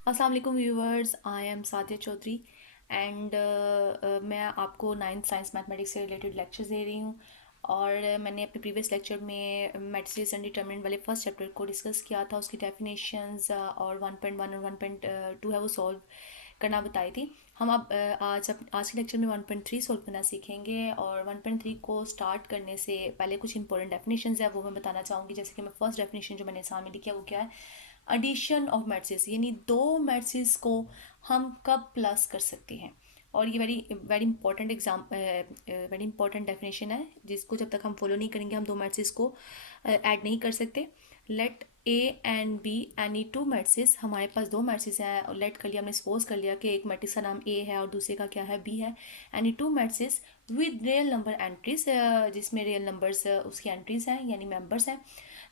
अस्सलाम वालेकुम viewers, I am Sadia Chaudhry and मैं आपको नाइन्थ साइंस मैथमेटिक्स से रिलेटेड लेक्चर्स दे रही हूँ। और मैंने अपने प्रीवियस लेक्चर में मैट्रिसेस अनडिटरमिनेंट वाले फर्स्ट चैप्टर को डिस्कस किया था, उसकी डेफिनेशंस और 1.1 और 1.2 है वो सॉल्व करना बताई थी। हम अब आज के लेक्चर में 1.3 सॉल्व करना सीखेंगे। और 1.3 को स्टार्ट करने से पहले कुछ इंपॉर्टेंट डेफिनेशंस है वो मैं बताना चाहूँगी। जैसे कि मैं फर्स्ट डेफिनेशन जो मैंने सामने लिखी है वो क्या है, एडिशन ऑफ मैट्रिसेस, यानी दो मैट्रिसेस को हम कब प्लस कर सकते हैं। और ये very very important very important definition है, जिसको जब तक हम फॉलो नहीं करेंगे हम दो मैट्रिसेस को ऐड नहीं कर सकते। Let A and B any two matrices, हमारे पास दो मैट्रिसेस हैं और लेट कर लिया, हमने सपोज कर लिया कि एक मैट्रिक्स का नाम ए है और दूसरे का क्या है, बी है। Any two matrices with real number entries, जिसमें रियल नंबर्स उसकी एंट्रीज हैं यानी मेंबर्स हैं।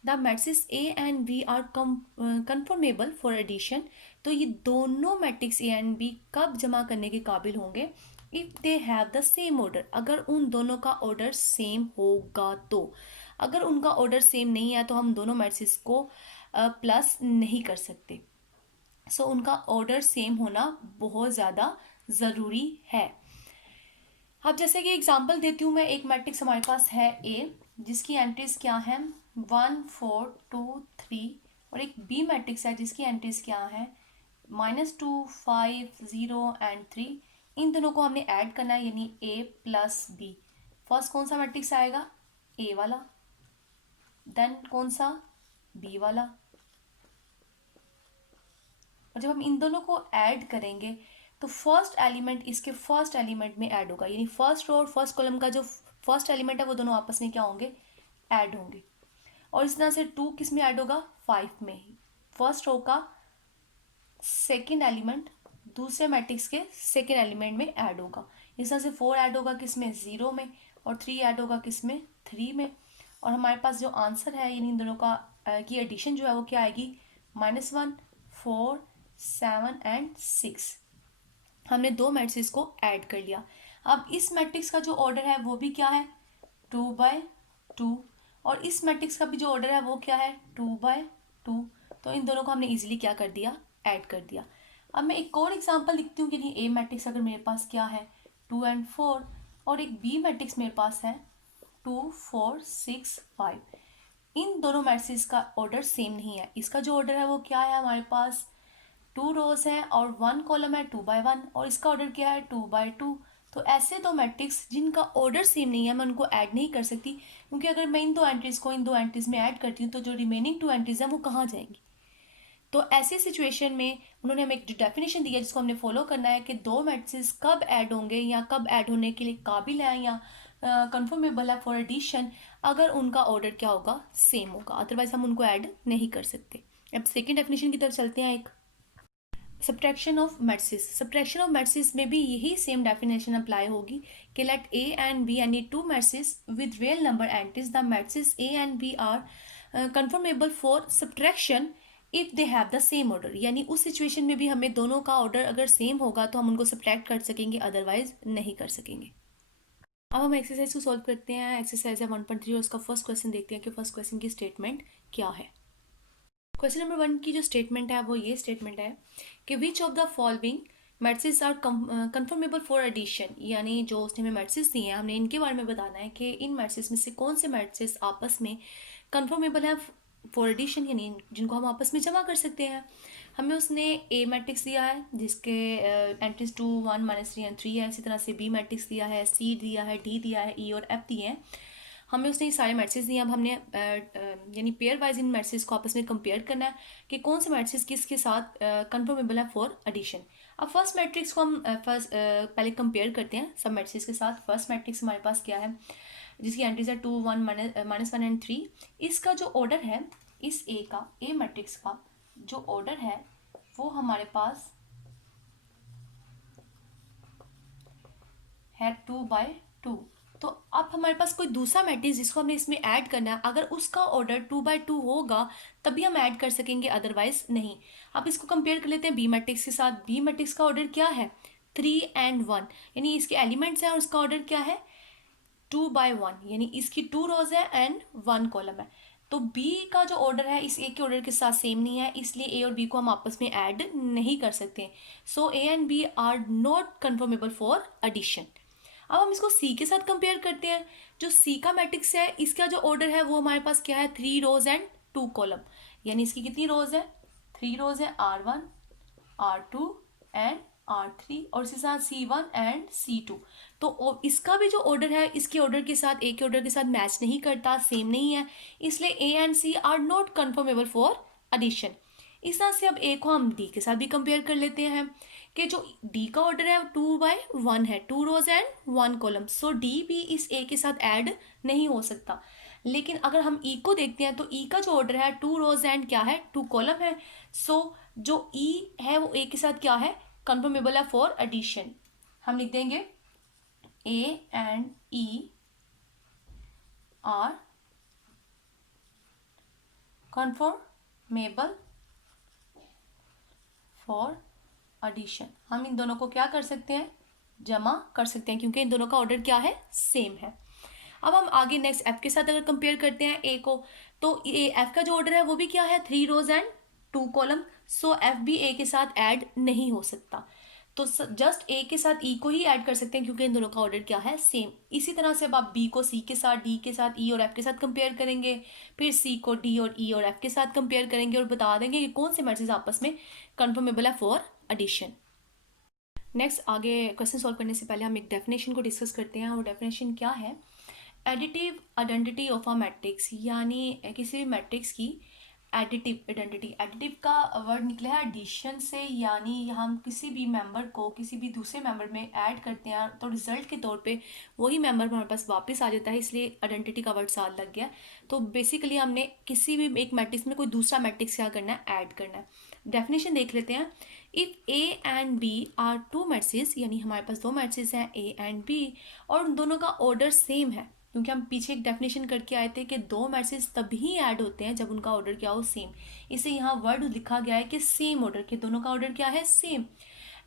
The matrix A and B are conformable for addition, तो ये दोनों मैट्रिक्स ए एंड बी कब जमा करने के काबिल होंगे, if they have the same order, अगर उन दोनों का ऑर्डर सेम होगा तो। अगर उनका ऑर्डर सेम नहीं है तो हम दोनों मैट्रिक्स को प्लस नहीं कर सकते। सो उनका ऑर्डर सेम होना बहुत ज़्यादा ज़रूरी है। अब जैसे कि एग्जांपल देती हूँ मैं, एक मैट्रिक्स हमारे पास है ए, जिसकी एंट्रीज क्या है 1 4 2 3, और एक बी मैट्रिक्स है जिसकी एंट्रीज क्या है -2 5 0 एंड 3। इन दोनों को हमने ऐड करना है यानी ए प्लस बी। फर्स्ट कौन सा मैट्रिक्स आएगा, ए वाला, देन कौन सा, बी वाला। और जब हम इन दोनों को ऐड करेंगे तो फर्स्ट एलिमेंट इसके फर्स्ट एलिमेंट में ऐड होगा, यानी फर्स्ट रो और फर्स्ट कॉलम का जो फर्स्ट एलिमेंट है वो दोनों आपस में क्या होंगे, ऐड होंगे। और इस तरह से 2 किस में ऐड होगा, 5 में ही। फर्स्ट रो का सेकेंड एलिमेंट दूसरे मैट्रिक्स के सेकेंड एलिमेंट में ऐड होगा। इस तरह से 4 ऐड होगा किस में, 0 में, और 3 ऐड होगा किस में, 3 में। और हमारे पास जो आंसर है यानी इन दोनों का की एडिशन जो है वो क्या आएगी, -1 4 7 एंड 6। हमने दो मैट्रिक्स को ऐड कर लिया। अब इस मैट्रिक्स का जो ऑर्डर है वो भी क्या है, 2/2, और इस मैट्रिक्स का भी जो ऑर्डर है वो क्या है, 2/2। तो इन दोनों को हमने इजीली क्या कर दिया, ऐड कर दिया। अब मैं एक और एग्जांपल लिखती हूँ कि ए मैट्रिक्स अगर मेरे पास क्या है 2 एंड 4, और एक बी मैट्रिक्स मेरे पास है 2 4 6 5। इन दोनों मैट्रिक्स का ऑर्डर सेम नहीं है। इसका जो ऑर्डर है वो क्या है, हमारे पास 2 रोज हैं और 1 कॉलम है 2/1, और इसका ऑर्डर क्या है 2/2। तो ऐसे दो मैट्रिक्स जिनका ऑर्डर सेम नहीं है मैं उनको ऐड नहीं कर सकती, क्योंकि अगर मैं इन दो एंट्रीज को इन दो एंट्रीज में ऐड करती हूँ तो जो रिमेनिंग 2 एंट्रीज हैं वो कहाँ जाएंगी। तो ऐसी सिचुएशन में उन्होंने हमें एक डेफिनेशन दी है जिसको हमने फॉलो करना है कि दो मैट्रिक्स कब ऐड होंगे या कब ऐड होने के लिए काबिल है या कंफर्मेबल है फॉर एडिशन, अगर उनका ऑर्डर क्या होगा, सेम होगा, अदरवाइज हम उनको ऐड नहीं कर सकते। अब सेकेंड डेफिनेशन की तरफ चलते हैं। एक subtraction of matrices, subtraction of matrices में भी यही सेम डेफिनेशन अप्लाई होगी कि let A and B any two matrices with real number entries, the matrices A and B are conformable for subtraction if they have the same order, यानी उस situation में भी हमें दोनों का ऑर्डर अगर सेम होगा तो हम उनको सब्ट्रैक्ट कर सकेंगे, अदरवाइज नहीं कर सकेंगे। अब हम एक्सरसाइज को सॉल्व करते हैं। एक्सरसाइज है 1.3 और उसका फर्स्ट क्वेश्चन देखते हैं कि फर्स्ट क्वेश्चन की स्टेटमेंट क्या है। क्वेश्चन नंबर 1 की जो स्टेटमेंट है वो ये स्टेटमेंट है कि which of the following matrices are conformable for addition, यानी जो उसने हमें मैट्रिसेस दिए हैं हमने इनके बारे में बताना है कि इन मैट्रिसेस में से कौन से मैट्रिसेस आपस में कंफर्मेबल है फॉर एडिशन, यानी जिनको हम आपस में जमा कर सकते हैं। हमें उसने ए मैट्रिक्स दिया है जिसके एंट्रीज 2 1 -3 एंड 3 है। इसी तरह से बी मैट्रिक्स दिया है, सी दिया है, डी दिया है, ई और एफ दिए हैं। हमें उसने ये सारे मैट्रिक्स दिए। अब हमने यानी पेयर वाइज इन मैट्रिक्स को आपस में कंपेयर करना है कि कौन से मैट्रिक्स किसके साथ कंफर्मेबल है फॉर एडिशन। अब फर्स्ट मैट्रिक्स को हम पहले कंपेयर करते हैं सब मैट्रिक्स के साथ। फर्स्ट मैट्रिक्स हमारे पास क्या है, जिसकी एंट्रीज है 2 1 -1 एंड 3। इसका जो ऑर्डर है, इस ए का, ए मैट्रिक्स का जो ऑर्डर है वो हमारे पास है 2/2। तो अब हमारे पास कोई दूसरा मैट्रिक्स जिसको हमने इसमें ऐड करना है, अगर उसका ऑर्डर 2/2 होगा तभी हम ऐड कर सकेंगे, अदरवाइज नहीं। अब इसको कंपेयर कर लेते हैं बी मैट्रिक्स के साथ। बी मैट्रिक्स का ऑर्डर क्या है, 3 एंड 1, यानी इसके एलिमेंट्स हैं और उसका ऑर्डर क्या है 2/1, यानी इसकी 2 रोज है एंड 1 कॉलम है। तो बी का जो ऑर्डर है इस ए के ऑर्डर के साथ सेम नहीं है, इसलिए ए और बी को हम आपस में ऐड नहीं कर सकते। So A and B are not conformable for addition. अब हम इसको सी के साथ कंपेयर करते हैं। जो सी का मैट्रिक्स है इसका जो ऑर्डर है वो हमारे पास क्या है, 3 रोज एंड 2 कॉलम। यानी इसकी कितनी रोज है, 3 रोज है, R1 R2 एंड R3, और इसके साथ C1 एंड C2। तो इसका भी जो ऑर्डर है इसके ऑर्डर के साथ ए के ऑर्डर के साथ मैच नहीं करता, सेम नहीं है, इसलिए A and C are not conformable for addition. इस तरह से अब ए को हम डी के साथ भी कंपेयर कर लेते हैं कि जो डी का ऑर्डर है 2/1 है, 2 रोज एंड 1 कॉलम। सो डी भी इस ए के साथ ऐड नहीं हो सकता। लेकिन अगर हम ई को देखते हैं तो ई का जो ऑर्डर है 2 रोज एंड क्या है, 2 कॉलम है। सो जो ई है वो ए के साथ क्या है, कन्फर्मेबल है फॉर एडिशन। हम लिख देंगे A and E are conformable for addition. हम इन दोनों को क्या कर सकते हैं, जमा कर सकते हैं, क्योंकि इन दोनों का ऑर्डर क्या है, सेम है। अब हम आगे नेक्स्ट एफ के साथ अगर कंपेयर करते हैं ए को, तो ए एफ का जो ऑर्डर है वो भी क्या है, 3 रोज एंड 2 कॉलम। सो एफ भी ए के साथ ऐड नहीं हो सकता। तो जस्ट ए के साथ ई को ही ऐड कर सकते हैं क्योंकि इन दोनों का ऑर्डर क्या है, सेम। इसी तरह से अब आप बी को सी के साथ, डी के साथ, ई और एफ के साथ कंपेयर करेंगे, फिर सी को डी और ई और एफ के साथ कंपेयर करेंगे और बता देंगे कि कौन से मैट्रिक्स आपस में कन्फर्मेबल है फॉर एडिशन। नेक्स्ट आगे क्वेश्चन सॉल्व करने से पहले हम एक डेफिनेशन को डिस्कस करते हैं, और डेफिनेशन क्या है, additive identity of a matrix, यानी किसी भी मैट्रिक्स की एडिटिव आइडेंटिटी। एडिटिव का वर्ड निकला है एडिशन से, यानी हम किसी भी मेंबर को किसी भी दूसरे मेंबर में ऐड करते हैं तो रिजल्ट के तौर पे वही मेंबर हमारे पास वापस आ जाता है, इसलिए आइडेंटिटी का वर्ड साथ लग गया। तो बेसिकली हमने किसी भी एक मैट्रिक्स में कोई दूसरा मैट्रिक्स क्या करना है, ऐड करना है। डेफिनेशन देख लेते हैं। If A and B are 2 matrix, यानी हमारे पास 2 मैट्रिक्स हैं ए एंड बी, और उन दोनों का ऑर्डर सेम है, क्योंकि हम पीछे एक डेफिनेशन करके आए थे कि 2 मैट्रिक्स तभी ऐड होते हैं जब उनका ऑर्डर क्या हो, सेम। इसे यहाँ वर्ड लिखा गया है कि सेम ऑर्डर के, दोनों का ऑर्डर क्या है, सेम।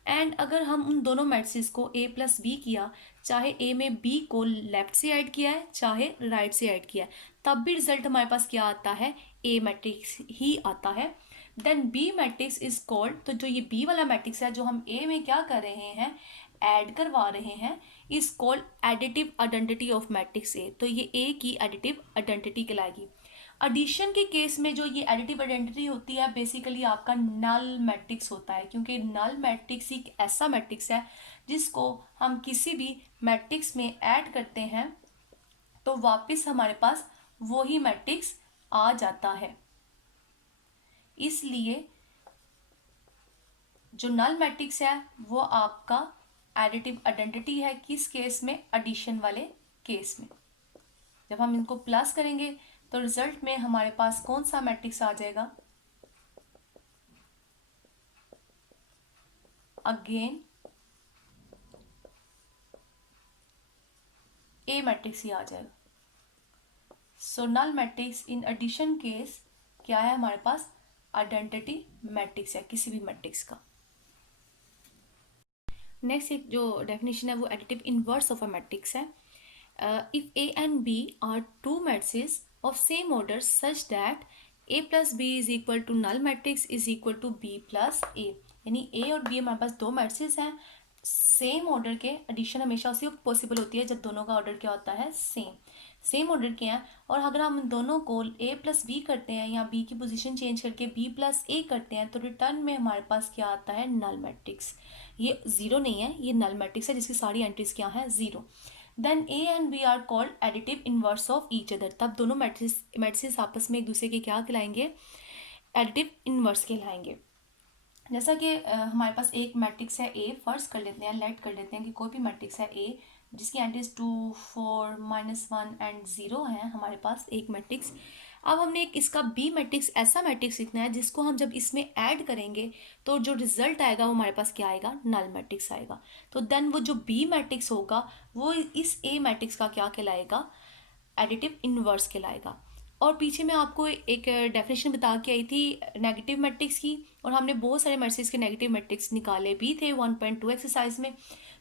एंड अगर हम उन दोनों मैट्रिक्स को ए प्लस बी किया, चाहे ए में बी को लेफ्ट से ऐड किया है चाहे राइट से ऐड किया है, तब भी रिजल्ट हमारे पास क्या आता है, ए मैट्रिक्स ही आता है। Then B matrix is called, तो जो ये बी वाला मैट्रिक्स है जो हम ए में क्या कर रहे हैं, ऐड करवा रहे हैं, is called additive identity of matrix A. तो ये ए की एडिटिव आइडेंटिटी कहलाएगी। एडिशन के केस में जो ये एडिटिव आइडेंटिटी होती है बेसिकली आपका नल मैट्रिक्स होता है, क्योंकि नल मैट्रिक्स एक ऐसा मैट्रिक्स है जिसको हम किसी भी मैट्रिक्स में ऐड करते हैं तो वापस हमारे पास वही मैट्रिक्स आ जाता है। इसलिए जो नल मैट्रिक्स है वो आपका एडिटिव आइडेंटिटी है, किस केस में, एडिशन वाले केस में। जब हम इनको प्लस करेंगे तो रिजल्ट में हमारे पास कौन सा मैट्रिक्स आ जाएगा, अगेन ए मैट्रिक्स ही आ जाएगा। So null matrix in addition case क्या है, हमारे पास आइडेंटिटी मैट्रिक्स है किसी भी मैट्रिक्स का। नेक्स्ट एक जो डेफिनेशन है वो additive inverse of a matrix है। If A and B are 2 matrix of same order such that A plus B is equal to null matrix is equal to B plus A, यानी A और B हमारे पास 2 matrix हैं same order के। Addition हमेशा उसी वक्त possible होती है जब दोनों का ऑर्डर क्या होता है, सेम ऑर्डर के हैं। और अगर हम दोनों को ए प्लस बी करते हैं या बी की पोजीशन चेंज करके बी प्लस ए करते हैं तो रिटर्न में हमारे पास क्या आता है, नल मैट्रिक्स। ये जीरो नहीं है, ये नल मैट्रिक्स है जिसकी सारी एंट्रीज क्या है, zero. Then A and B are called additive inverse of each other, तब दोनों मैट्रिक्स आपस में एक दूसरे के क्या कहलाएंगे, एडिटिव इनवर्स कहलाएंगे। जैसा कि हमारे पास एक मैट्रिक्स है ए, फर्स्ट कर लेते हैं, लेट कर लेते हैं कि कोई भी मैट्रिक्स है ए जिसकी एंट्रीज 2 4 -1 एंड 0 है हमारे पास एक मैट्रिक्स। अब हमने एक इसका बी मैट्रिक्स ऐसा मैट्रिक्स लिखना है जिसको हम जब इसमें ऐड करेंगे तो जो रिजल्ट आएगा वो हमारे पास क्या आएगा, नल मैट्रिक्स आएगा। तो देन वो जो बी मैट्रिक्स होगा वो इस ए मैट्रिक्स का क्या कहलाएगा, एडिटिव इनवर्स कहलाएगा। और पीछे मैं आपको एक डेफिनेशन बता के आई थी नेगेटिव मैट्रिक्स की, और हमने बहुत सारे मैट्रिक्स के नेगेटिव मैट्रिक्स निकाले भी थे 1.2 एक्सरसाइज में।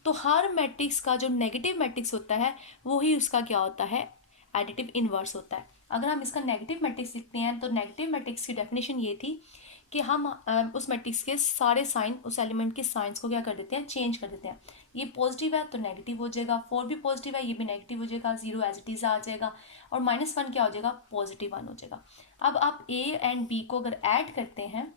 तो हर मैट्रिक्स का जो नेगेटिव मैट्रिक्स होता है वही उसका क्या होता है, एडिटिव इनवर्स होता है। अगर हम इसका नेगेटिव मैट्रिक्स लिखते हैं तो नेगेटिव मैट्रिक्स की डेफिनेशन ये थी कि हम उस मैट्रिक्स के सारे साइन, उस एलिमेंट के साइंस को क्या कर देते हैं, चेंज कर देते हैं। ये पॉजिटिव है तो नेगेटिव हो जाएगा, 4 भी पॉजिटिव है ये भी नेगेटिव हो जाएगा, 0 एज इट इज आ जाएगा, और -1 क्या हो जाएगा, पॉजिटिव 1 हो जाएगा। अब आप ए एंड बी को अगर ऐड करते हैं,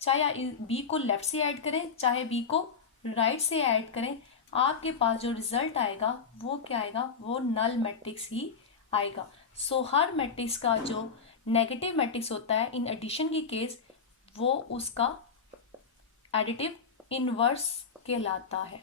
चाहे बी को लेफ्ट से ऐड करें चाहे बी को राइट से ऐड करें, आपके पास जो रिजल्ट आएगा वो क्या आएगा, वो नल मैट्रिक्स ही आएगा। सो हर मैट्रिक्स का जो नेगेटिव मैट्रिक्स होता है इन एडिशन की केस, वो उसका एडिटिव इनवर्स कहलाता है।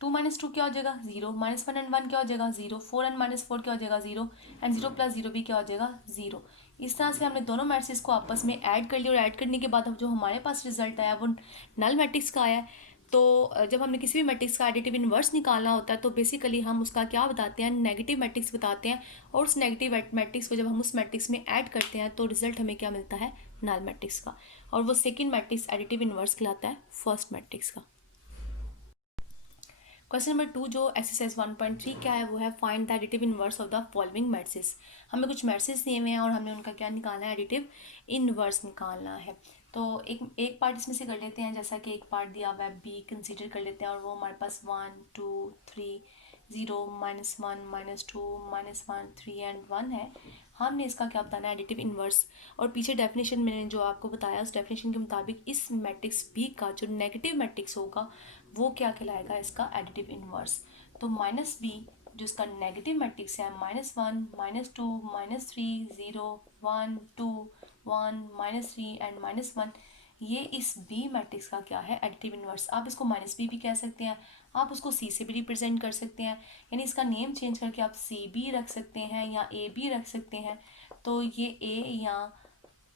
2 - 2 क्या हो जाएगा, 0, -1 एंड 1 क्या हो जाएगा, 0, 4 एंड -4 क्या हो जाएगा, 0, एंड 0 + 0 भी क्या हो जाएगा, 0। इस तरह से हमने दोनों मैट्रिक्स को आपस में ऐड कर लिया, और ऐड करने के बाद अब जो हमारे पास रिजल्ट आया वो नल मैट्रिक्स का आया है। तो जब हमने किसी भी मैट्रिक्स का एडिटिव इनवर्स निकालना होता है तो बेसिकली हम उसका क्या बताते हैं, नेगेटिव मैट्रिक्स बताते हैं, और उस नेगेटिव मैट्रिक्स को जब हम उस मैट्रिक्स में ऐड करते हैं तो रिजल्ट हमें क्या मिलता है, नल मैट्रिक्स का, और वो सेकेंड मैट्रिक्स एडिटिव इनवर्स कहलाता है फर्स्ट मैट्रिक्स का। क्वेश्चन नंबर 2 जो एक्सरसाइज 1.3 क्या है, वो है find the additive inverse of the following matrices. हमें कुछ मैट्रिसेस दिए हुए हैं और हमें उनका क्या निकालना है, एडिटिव इनवर्स निकालना है। तो एक पार्ट इसमें से कर लेते हैं, जैसा कि एक पार्ट दिया हुआ है बी कंसीडर कर लेते हैं, और वो हमारे पास 1 2 3 0 -1 -2 -1 3 एंड 1 है। हमने इसका क्या बताना है, एडिटिव इनवर्स। और पीछे डेफिनेशन मैंने जो आपको बताया उस डेफिनेशन के मुताबिक इस मैट्रिक्स बी का जो नेगेटिव मैट्रिक्स होगा वो क्या कहलाएगा, इसका एडिटिव इनवर्स। तो -b जो इसका नेगेटिव मैट्रिक्स है, -1 -2 -3 0 1 2 1 -3 एंड -1, ये इस बी मैट्रिक्स का क्या है, एडिटिव इनवर्स। आप इसको -b भी कह सकते हैं, आप उसको c से भी रिप्रेजेंट कर सकते हैं, यानी इसका नेम चेंज करके आप c भी रख सकते हैं या a भी रख सकते हैं। तो ये a या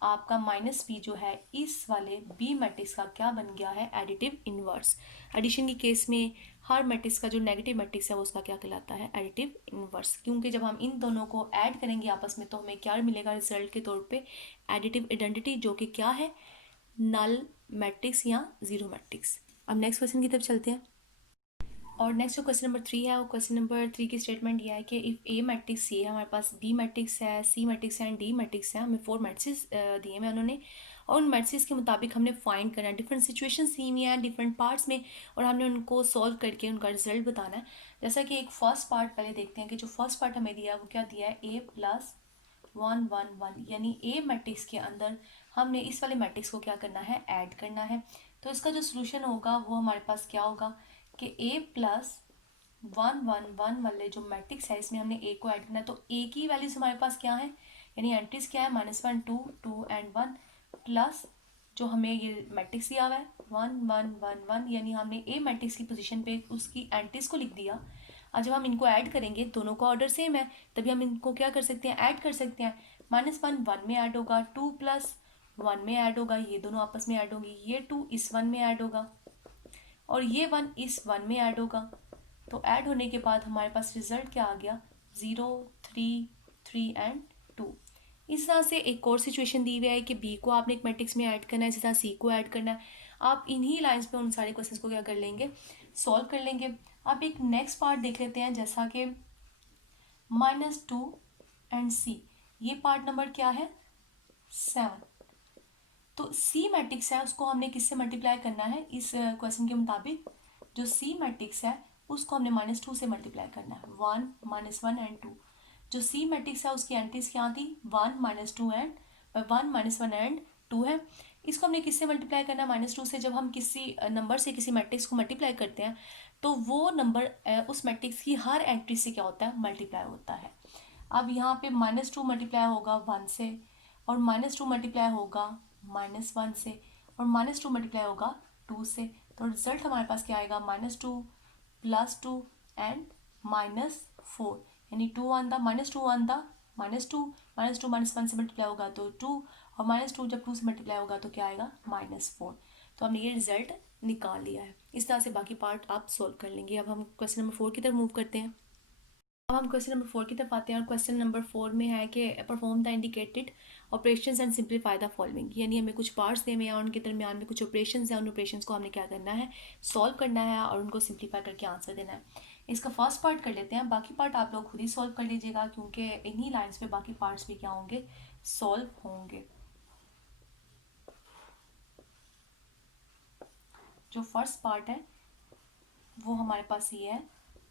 आपका -b जो है इस वाले बी मैट्रिक्स का क्या बन गया है, एडिटिव इनवर्स। एडिशन की केस में हर मैट्रिक्स का जो नेगेटिव मैट्रिक्स है वो उसका क्या कहलाता है, एडिटिव इनवर्स, क्योंकि जब हम इन दोनों को ऐड करेंगे आपस में तो हमें क्या मिलेगा रिजल्ट के तौर पे, एडिटिव आइडेंटिटी, जो कि क्या है, नल मैट्रिक्स या जीरो मैट्रिक्स। अब नेक्स्ट क्वेश्चन की तरफ चलते हैं, और नेक्स्ट जो क्वेश्चन नंबर 3 है, वो क्वेश्चन नंबर 3 की स्टेटमेंट यह है कि इफ़ ए मैट्रिक्स ये है, हमारे पास बी मैट्रिक्स है, सी मैट्रिक्स है एंड डी मैट्रिक्स है, हमें 4 मैट्रिक्स दिए हैं उन्होंने, और उन मैट्रिक्स के मुताबिक हमने फाइंड करना है, डिफरेंट सिचुएशंस दी हुई हैं डिफरेंट पार्ट्स में, और हमने उनको सॉल्व करके उनका रिजल्ट बताना है। जैसा कि एक फर्स्ट पार्ट पहले देखते हैं कि जो फर्स्ट पार्ट हमें दिया है वो क्या दिया है, a + 1 1 1, यानी ए मैट्रिक्स के अंदर हमने इस वाले मैट्रिक्स को क्या करना है, ऐड करना है। तो इसका जो सोल्यूशन होगा वो हमारे पास क्या होगा कि a + 1 1 1 वाले जो मैट्रिक्स है इसमें हमने ए को ऐड करना है, तो ए की वैल्यूज हमारे पास क्या है, यानी एंट्रीज क्या है, -1 2 2 एंड 1, प्लस जो हमें ये मैट्रिक्स दिया हुआ है 1 1 1 1, यानी हमने ए मैट्रिक्स की पोजीशन पे उसकी एंट्रीज को लिख दिया। अब जब हम इनको ऐड करेंगे, दोनों का ऑर्डर सेम है, तभी हम इनको क्या कर सकते हैं, ऐड कर सकते हैं। -1 1 में ऐड होगा, 2 + 1 में ऐड होगा, ये दोनों आपस में ऐड होंगी, ये 2 इस 1 में ऐड होगा, और ये 1 इस 1 में ऐड होगा। तो ऐड होने के बाद हमारे पास रिजल्ट क्या आ गया, 0 3 3 एंड 2। इस तरह से एक और सिचुएशन दी हुई है कि बी को आपने एक मैट्रिक्स में ऐड करना है, इसी तरह सी को ऐड करना है। आप इन्हीं लाइंस पे उन सारे क्वेश्चंस को क्या कर लेंगे, सॉल्व कर लेंगे। अब एक नेक्स्ट पार्ट देख लेते हैं, जैसा कि -2 एंड सी, ये पार्ट नंबर क्या है, 7। तो सी मैट्रिक्स है उसको हमने किससे मल्टीप्लाई करना है, इस क्वेश्चन के मुताबिक जो सी मैट्रिक्स है उसको हमने -2 से मल्टीप्लाई करना है, 1 -1 एंड 2। जो सी मैट्रिक्स है उसकी एंट्रीज क्या थी, 1 -2 एंड 1 -1 एंड 2 है। इसको हमने किससे मल्टीप्लाई करना है, -2 से। जब हम किसी नंबर से किसी मैट्रिक्स को मल्टीप्लाई करते हैं तो वो नंबर उस मैट्रिक्स की हर एंट्री से क्या होता है, मल्टीप्लाई होता है। अब यहाँ पे -2 मल्टीप्लाई होगा 1 से, और -2 मल्टीप्लाई होगा -1 से, और -2 मल्टीप्लाई होगा 2 से। तो रिजल्ट हमारे पास क्या आएगा, -2 + 2 एंड -4, यानी 2 ऑन द -2 ऑन द -2 -2 -1 से मल्टीप्लाई होगा तो 2, और -2 जब 2 से मल्टीप्लाई होगा तो क्या आएगा, -4। तो हमने ये रिजल्ट निकाल लिया है। इस तरह से बाकी पार्ट आप सोल्व कर लेंगे। अब हम क्वेश्चन नंबर 4 की तरफ मूव करते हैं। अब हम क्वेश्चन नंबर 4 की तरफ आते हैं, और क्वेश्चन नंबर 4 में है कि perform the indicated operations and simplify the following, यानी हमें कुछ पार्ट्स दें हैं और उनके दरमियान में कुछ ऑपरेशंस हैं, उन ऑपरेशंस को हमने क्या करना है, सॉल्व करना है और उनको सिंप्लीफाई करके आंसर देना है। इसका फर्स्ट पार्ट कर लेते हैं, बाकी पार्ट आप लोग खुद ही सॉल्व कर लीजिएगा क्योंकि इन्हीं लाइंस पे बाकी पार्ट्स भी क्या होंगे, सॉल्व होंगे। जो फर्स्ट पार्ट है वो हमारे पास ये है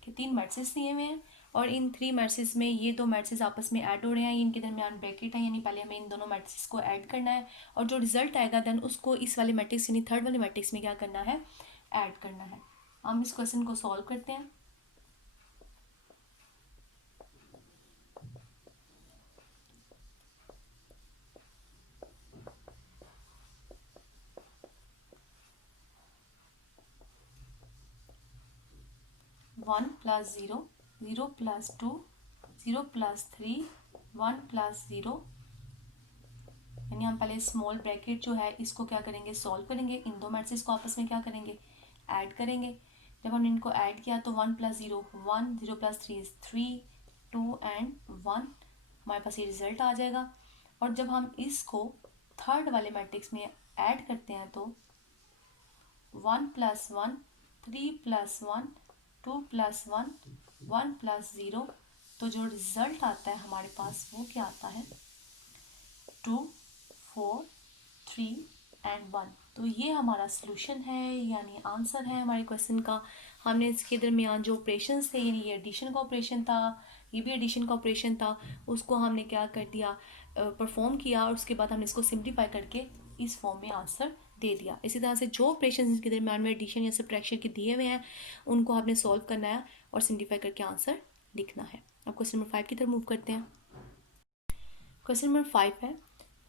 कि 3 मैट्रिसेस दिए हुए हैं और इन 3 मैट्रिसेस में ये 2 मैट्रिसेस आपस में ऐड हो रहे हैं, इनके दरमियान ब्रैकेट है, यानी पहले हमें इन दोनों मैट्रिसेस को ऐड करना है और जो रिजल्ट आएगा देन उसको इस वाले मैट्रिक्स यानी थर्ड वाले मैट्रिक्स में क्या करना है, ऐड करना है। हम इस क्वेश्चन को सॉल्व करते हैं। One plus zero, zero plus two, zero plus three, one plus zero, यानी हम पहले स्मॉल ब्रैकेट जो है इसको क्या करेंगे, सॉल्व करेंगे, इन दो मैट्रिक्स को आपस में क्या करेंगे, ऐड करेंगे। जब हमने इनको ऐड किया तो one plus zero one, zero plus three is three, two and one, हमारे पास ये रिजल्ट आ जाएगा। और जब हम इसको थर्ड वाले मैट्रिक्स में ऐड करते हैं तो one plus one, three plus one, two plus one, one plus zero, तो जो रिज़ल्ट आता है हमारे पास वो क्या आता है, two, four, three and one. तो ये हमारा सॉल्यूशन है यानी आंसर है हमारे क्वेश्चन का। हमने इसके दरमियान जो ऑपरेशंस थे, यानी ये एडिशन का ऑपरेशन था, ये भी एडिशन का ऑपरेशन था, उसको हमने क्या कर दिया, परफॉर्म किया और उसके बाद हमने इसको सिंप्लीफाई करके इस फॉर्म में आंसर दे दिया। इसी तरह से जो ऑपरेशन इसके दरमियान में एडिशन या सब्ट्रैक्शन के दिए हुए हैं उनको आपने सॉल्व करना है और सिंप्लीफाई करके आंसर लिखना है। अब क्वेश्चन नंबर 5 की तरफ मूव करते हैं। क्वेश्चन नंबर 5 है,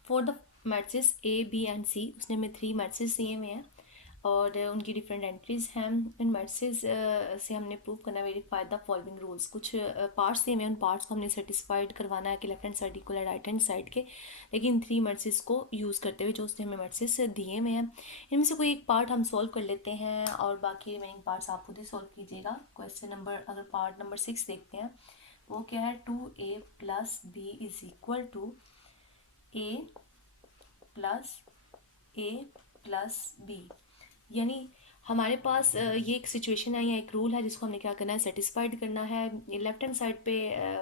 for the matrices A B and C, उसने हमें 3 मैट्रिसेस दिए हुए हैं और उनकी डिफरेंट एंट्रीज हैं। इन मैट्रिसेस से हमने प्रूव करना है, वेरीफाई द फॉलोइंग रूल्स। कुछ पार्ट्स दिए हुए हैं, उन पार्ट्स को हमने सेटिस्फाइड करवाना है कि लेफ्ट हैंड साइड इक्वल है राइट हैंड साइड के, लेकिन 3 मैट्रिसेस को यूज़ करते हुए जो उसने हमें मैट्रिसेस दिए हुए हैं। इनमें से कोई एक पार्ट हम सॉल्व कर लेते हैं और बाकी रिमेनिंग पार्ट्स आप खुद ही सॉल्व कीजिएगा। क्वेश्चन नंबर, अगर पार्ट नंबर 6 देखते हैं, वो क्या है, 2a plus B is equal to A plus A plus B. यानी हमारे पास ये एक सिचुएशन है या एक रूल है जिसको हमने क्या करना है, सेटिस्फाइड करना है। लेफ्ट हैंड साइड पे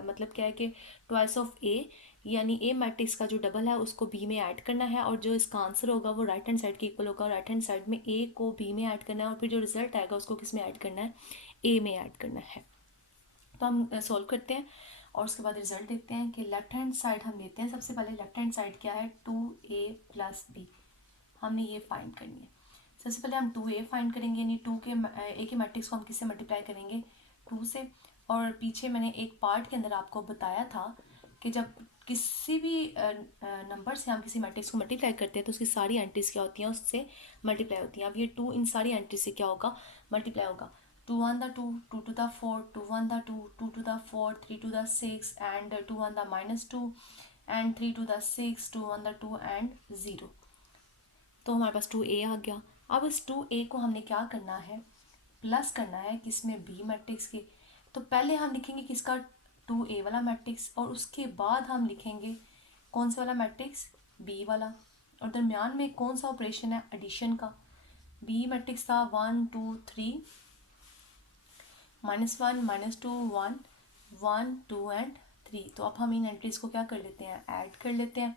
मतलब क्या है कि ट्वाइस ऑफ ए, यानी ए मैट्रिक्स का जो डबल है उसको बी में ऐड करना है और जो इसका आंसर होगा वो राइट हैंड साइड के इक्वल होगा। राइट हैंड साइड में ए को बी में ऐड करना है और फिर जो रिजल्ट आएगा उसको किस में ऐड करना है, ए में ऐड करना है। तो हम सॉल्व करते हैं और उसके बाद रिजल्ट देखते हैं कि लेफ्ट हैंड साइड हम लेते हैं। सबसे पहले लेफ्ट हैंड साइड क्या है, 2a प्लस बी, हमने ये फाइंड करनी है। सबसे पहले हम 2a फाइंड करेंगे, यानी टू के ए के मैट्रिक्स को हम किससे मल्टीप्लाई करेंगे, 2 से। और पीछे मैंने एक पार्ट के अंदर आपको बताया था कि जब किसी भी नंबर से हम किसी मैट्रिक्स को मल्टीप्लाई करते हैं तो उसकी सारी एंट्रीज क्या होती हैं, उससे मल्टीप्लाई होती हैं। अब ये 2 इन सारी एंट्रीज से क्या होगा, मल्टीप्लाई होगा। 2 1 the 2, 2 to the 4, 2 1 the 2, 2 to the 4, 3 to the 6 and 2 1 the minus 2 and 3 to the 6, 2 1 the 2 and 0। तो हमारे पास 2a आ गया। अब इस 2a को हमने क्या करना है, प्लस करना है किसमें, बी मैट्रिक्स के। तो पहले हम लिखेंगे किसका, 2a वाला मैट्रिक्स और उसके बाद हम लिखेंगे कौन सा वाला मैट्रिक्स, बी वाला। और दरमियान में कौन सा ऑपरेशन है, एडिशन का। बी मैट्रिक्स था 1 2 3, minus one minus two one, one two and three. तो अब हम इन एंट्रीज को क्या कर लेते हैं, ऐड कर लेते हैं।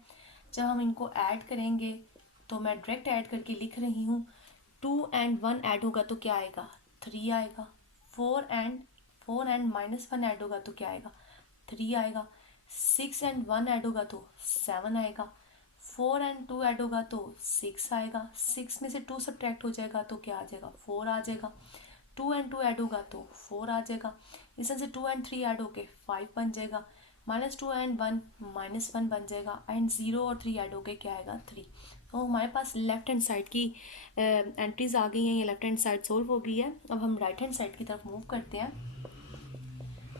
जब हम इनको ऐड करेंगे तो मैं डायरेक्ट ऐड करके लिख रही हूँ, 2 एंड 1 ऐड होगा तो क्या आएगा, 3 आएगा। 4 एंड माइनस 1 ऐड होगा तो क्या आएगा, 3 आएगा। 6 एंड 1 ऐड होगा तो 7 आएगा। 4 एंड 2 ऐड होगा तो 6 आएगा। 6 में से 2 सब्ट्रैक्ट हो जाएगा तो क्या आ जाएगा, 4 आ जाएगा। 2 एंड 2 ऐड होगा तो 4 आ जाएगा। इस तरह से 2 एंड 3 ऐड होके 5 बन जाएगा। -2 एंड 1 -1 बन जाएगा एंड 0 और 3 ऐड होके क्या आएगा, 3। तो हमारे पास लेफ्ट हैंड साइड की एंट्रीज आ गई हैं, ये लेफ्ट हैंड साइड सोल्व हो गई है। अब हम राइट हैंड साइड की तरफ मूव करते हैं।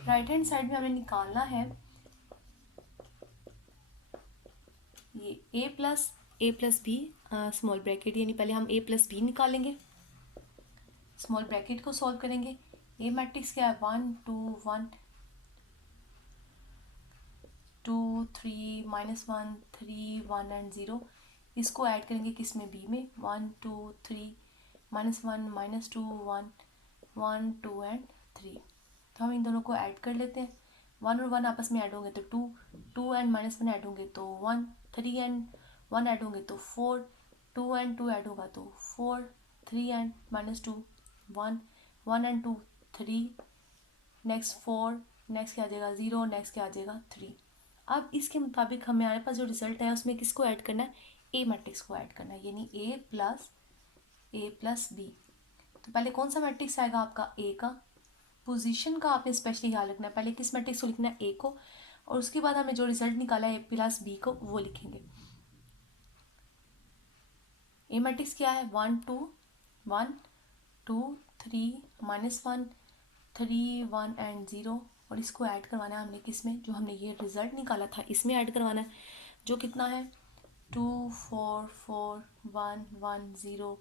राइट हैंड साइड में हमें निकालना है ये a plus B small bracket, यानी पहले हम a प्लस बी निकालेंगे, स्मॉल ब्रैकेट को सॉल्व करेंगे। ए मैट्रिक्स क्या है, 1 2 1 2 3 -1 3 1 एंड 0। इसको ऐड करेंगे किस में, बी में, 1 2 3 -1 -2 1 1 2 एंड 3। तो हम इन दोनों को ऐड कर लेते हैं। 1 और 1 आपस में ऐड होंगे तो 2, 2 एंड -1 ऐड होंगे तो 1, 3 एंड 1 ऐड होंगे तो 4, 2 एंड 2 ऐड होगा तो 4, 3 एंड -2 1, 1 एंड 2 3, नेक्स्ट 4, नेक्स्ट क्या आ जाएगा 0, नेक्स्ट क्या आ जाएगा 3। अब इसके मुताबिक हमारे पास जो रिजल्ट है उसमें किसको ऐड करना है, ए मैट्रिक्स को ऐड करना है, यानी ए प्लस बी। तो पहले कौन सा मैट्रिक्स आएगा आपका, ए का। पोजीशन का आपने स्पेशली ख्याल रखना है, पहले किस मैट्रिक्स को लिखना है, ए को, और उसके बाद हमें जो रिजल्ट निकाला है ए प्लस बी को वो लिखेंगे। ए मैट्रिक्स क्या है, 1 2 1 2 3 -1 3 1 एंड 0, और इसको ऐड करवाना है हमने किस में, जो हमने ये रिजल्ट निकाला था इसमें ऐड करवाना है, जो कितना है 2 4 4 1 1 0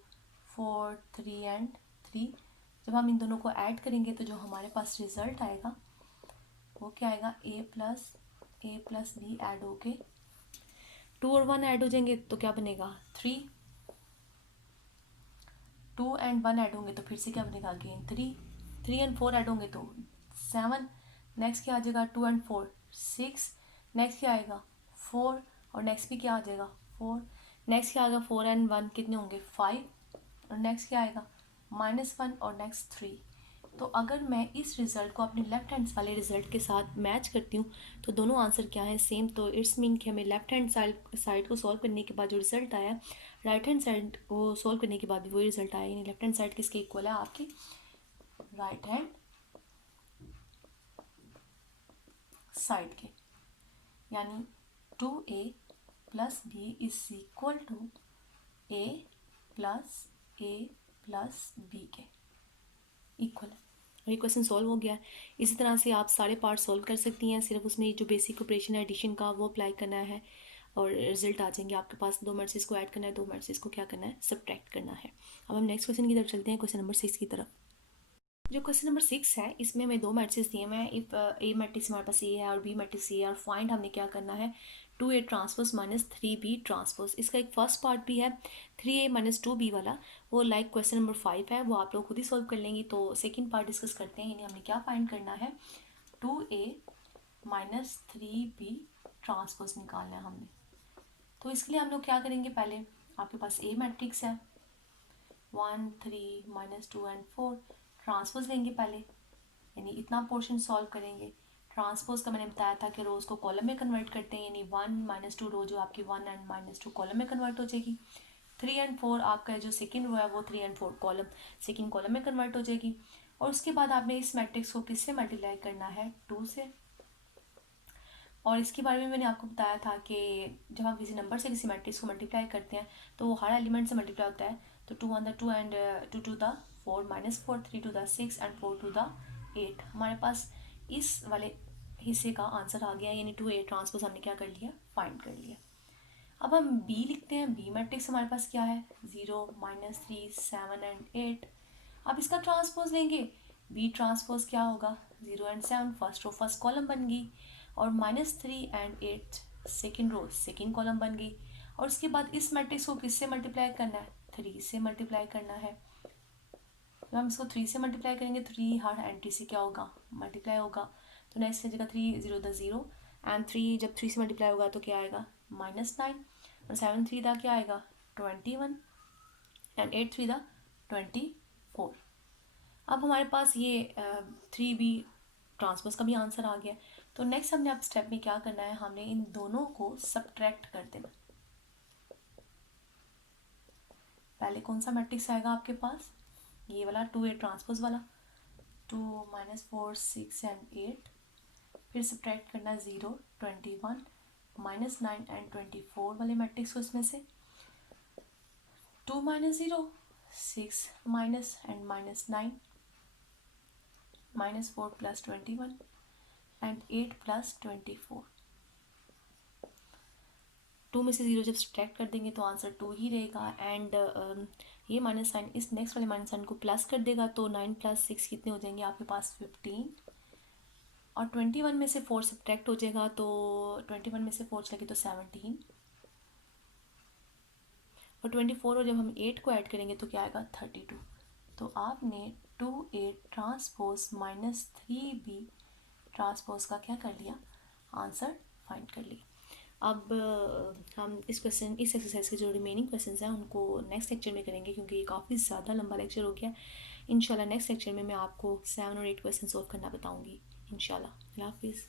4 3 एंड 3। जब हम इन दोनों को ऐड करेंगे तो जो हमारे पास रिजल्ट आएगा वो क्या आएगा, ए प्लस बी ऐड होके 2 और 1 ऐड हो जाएंगे तो क्या बनेगा 3, 2 एंड 1 ऐड होंगे तो फिर से क्या बनेगा अगेन 3, 3 एंड 4 ऐड होंगे तो 7, नेक्स्ट क्या आ जाएगा 2 एंड 4 6, नेक्स्ट क्या आएगा 4, और नेक्स्ट भी क्या आ जाएगा 4, नेक्स्ट क्या आएगा 4 एंड 1 कितने होंगे 5, और नेक्स्ट क्या आएगा -1 और नेक्स्ट 3। तो अगर मैं इस रिज़ल्ट को अपने लेफ्ट हैंड वाले रिज़ल्ट के साथ मैच करती हूँ तो दोनों आंसर क्या है सेम, तो इट्स मीन कि हमें लेफ्ट हैंड साइड को सॉल्व करने के बाद जो रिज़ल्ट आया राइट हैंड साइड को सॉल्व करने के बाद भी वही रिज़ल्ट आया, यानी लेफ्ट हैंड साइड किसके इक्वल है, आपकी राइट हैंड साइड के, यानी 2a plus B is equal to A plus B के इक्वल है। और ये क्वेश्चन सॉल्व हो गया है। इसी तरह से आप सारे पार्ट सॉल्व कर सकती हैं, सिर्फ उसमें जो बेसिक ऑपरेशन है एडिशन का वो अप्लाई करना है और रिजल्ट आ जाएंगे आपके पास। 2 मिनट से इसको ऐड करना है, 2 मिनट से इसको क्या करना है, सब्ट्रैक्ट करना है। अब हम नेक्स्ट क्वेश्चन की तरफ चलते हैं, क्वेश्चन नंबर 6 की तरफ। जो क्वेश्चन नंबर 6 है इसमें हमें 2 मैट्रिक्स दिए हुए हैं। इफ ए मैट्रिक्स हमारे पास ए है और बी मैट्रिक्स ए है, और फाइंड हमने क्या करना है 2a ट्रांसपोज -3b ट्रांसपोज। इसका एक फर्स्ट पार्ट भी है 3a - 2b वाला, वो लाइक क्वेश्चन नंबर 5 है, वो आप लोग खुद ही सॉल्व कर लेंगी। तो सेकेंड पार्ट डिस्कस करते हैं, यानी हमने क्या फाइंड करना है 2a - 3b ट्रांसपोज निकालना है हमने। तो इसके लिए हम लोग क्या करेंगे, पहले आपके पास ए मैट्रिक्स है 1 3 -2 एंड 4, ट्रांसपोज लेंगे पहले, यानी इतना पोर्शन सॉल्व करेंगे। ट्रांसपोज का मैंने बताया था कि रोज़ को कॉलम में कन्वर्ट करते हैं, यानी 1 - 2 रो जो आपकी 1 एंड -2 कॉलम में कन्वर्ट हो जाएगी। 3 एंड 4 आपका जो सेकंड रो है वो 3 एंड 4 कॉलम सेकंड कॉलम में कन्वर्ट हो जाएगी। और उसके बाद आपने इस मैट्रिक्स को किससे मल्टीप्लाई करना है 2 से। और इसके बारे में मैंने आपको बताया था कि जब हम किसी नंबर से किसी मैट्रिक्स को मल्टीप्लाई करते हैं तो वो हर एलिमेंट से मल्टीप्लाई होता है। तो 2 1 2 and 2 to the 4 -4 3 to the 6 and 4 to the 8। हमारे पास इस वाले हिस्से का आंसर आ गया, यानी 2a ट्रांसपोज हमने क्या कर लिया, फाइंड कर लिया। अब हम b लिखते हैं। b मैट्रिक्स हमारे पास क्या है 0 -3 7 एंड 8। अब इसका ट्रांसपोज लेंगे, b ट्रांसपोज क्या होगा 0 and 7 first row first column बन गई, और -3 and 8 second row second column बन गई। और उसके बाद इस मैट्रिक्स को किससे मल्टीप्लाई करना है 3 से मल्टीप्लाई करना है। जब हम इसको 3 से मल्टीप्लाई करेंगे 3 हर एंट्री से क्या होगा मल्टीप्लाई होगा, तो नेक्स्ट जगह 3 0 द 0 एंड 3 जब 3 से मल्टीप्लाई होगा तो क्या आएगा -9, और 7 3 दा क्या आएगा 21 एंड 8 3 दा 24। अब हमारे पास ये 3b ट्रांसपोज का भी आंसर आ गया। तो नेक्स्ट हमने अब स्टेप में क्या करना है, हमने इन दोनों को सब्ट्रैक्ट कर देना। पहले कौन सा मैट्रिक्स आएगा आपके पास, ये वाला 2a ट्रांसपोज वाला 2 -4 6 एंड 8, फिर सब्ट्रैक्ट करना 0 21 -9 एंड 24 वाले मैट्रिक्स को इसमें से 2 -0 6 माइनस एंड -9 -4 + 21 एंड 8 + 24। 2 में से 0 जब सब्ट्रैक्ट कर देंगे तो आंसर 2 ही रहेगा, एंड ये माइनस साइन इस नेक्स्ट वाले माइनस साइन को प्लस कर देगा, तो 9 + 6 कितने हो जाएंगे आपके पास 15, और 21 में से 4 सब्ट्रैक्ट हो जाएगा, तो 21 में से 4 चलेगी तो 17, और 24 और जब हम 8 को ऐड करेंगे तो क्या आएगा 32। तो आपने 2A transpose minus 3B transpose का क्या कर लिया, आंसर फाइंड कर लिया। अब हम इस एक्सरसाइज के जो रिमेनिंग क्वेश्चंस हैं उनको नेक्स्ट लेक्चर में करेंगे, क्योंकि ये काफ़ी ज़्यादा लंबा लेक्चर हो गया। इंशाल्लाह नेक्स्ट लेक्चर में मैं आपको 7 और 8 क्वेश्चन सॉल्व करना बताऊँगी इंशाल्लाह। अल्लाह हाफिज़।